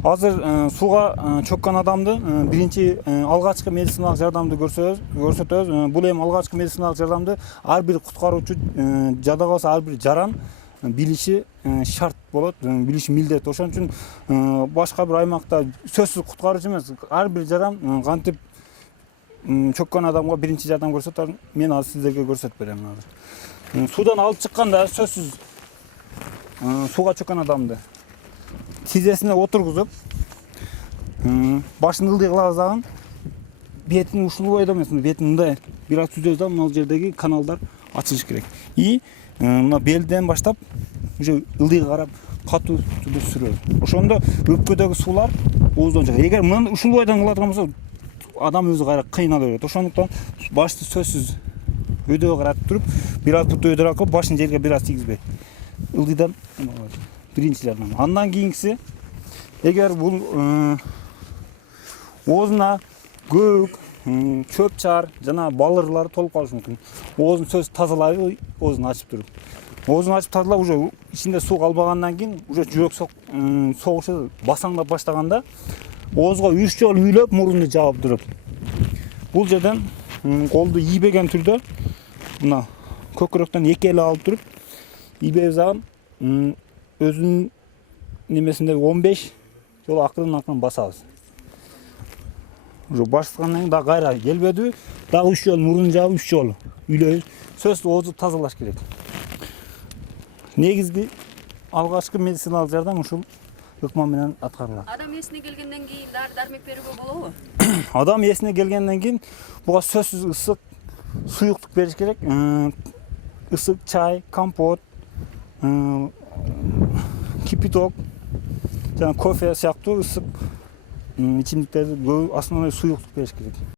Азыр сууга чөккөн адамды биринчи алгачкы медициналык жардамды көрсөтөбүз. Бул эми алгачкы медициналык жардамды ар бир куткаруучу жада калса ар бир жаран билиши шарт болот, билиши милдет. Ошон үчүн башка бир аймакта сөзсүз куткаруучу эмес, ар бир жаран кантип чөккөн адамга биринчи жардам көрсөтөт. Мен азыр сиздерге көрсөтүп берем азыр. Суудан алып чыкканда сөзсүз сууга чөккөн адамды тизесине отургузуп, башын ылдый кылабыз дагы, бетин ушул бойдо эмес, бетин мындай бир аз түзөбүз да, мына жердеги каналдар ачылыш керек. И мына белден баштап уже ылдыйга карап катуу түрдө сүрөбүз. Ошондо өпкөдөгү суулар ооздон чыгат. Эгер мына ушул бойдон кылатырган болсо, адам өзү кайра кыйнала берет. Ошондуктан башты сөзсүз өйдөгө каратып туруп, бир аз буту өйдөрөөк кылып, башын жерге бир аз тийгизбей, ылдыйдан биринчи жардам. Андан кийинкиси, эгер бул оозуна көк, чөп чаар жана балырлар толуп калышы мүмкүн. Оозун сөз тазалайбы, оозун ачып туруп. Оозун ачып тазалап, уже ичинде суу калбагандан кийин, уже жүрөк согушу басаңдап баштаганда, оозго 3 жолу үйлөп, мурунду жаап туруп. Бул жерден колду ийбеген түрдө, мына көкүрөктөн 2 эле алып туруп, ийбебиз дагы өзүнүн немесинде 15 жолу акырын басабыз. Уже баскандан кийин дагы кайра келбедиби, дагы 3 жолу мурун жаап 3 жолу үйлөйбүз. Сөзсүз оозду тазалаш керек. Негизги алгачкы медициналык жардам ушул ыкма менен аткарылат. Адам эсине келгенден кийин дармек берүүгө болобу? Адам эсине келгенден кийин буга сөзсүз ысык суюктук бериш керек. Ысык чай, компот, кипяток, жана кофе сыяктуу ысык ичимдиктерди основной суюктук бериш керек.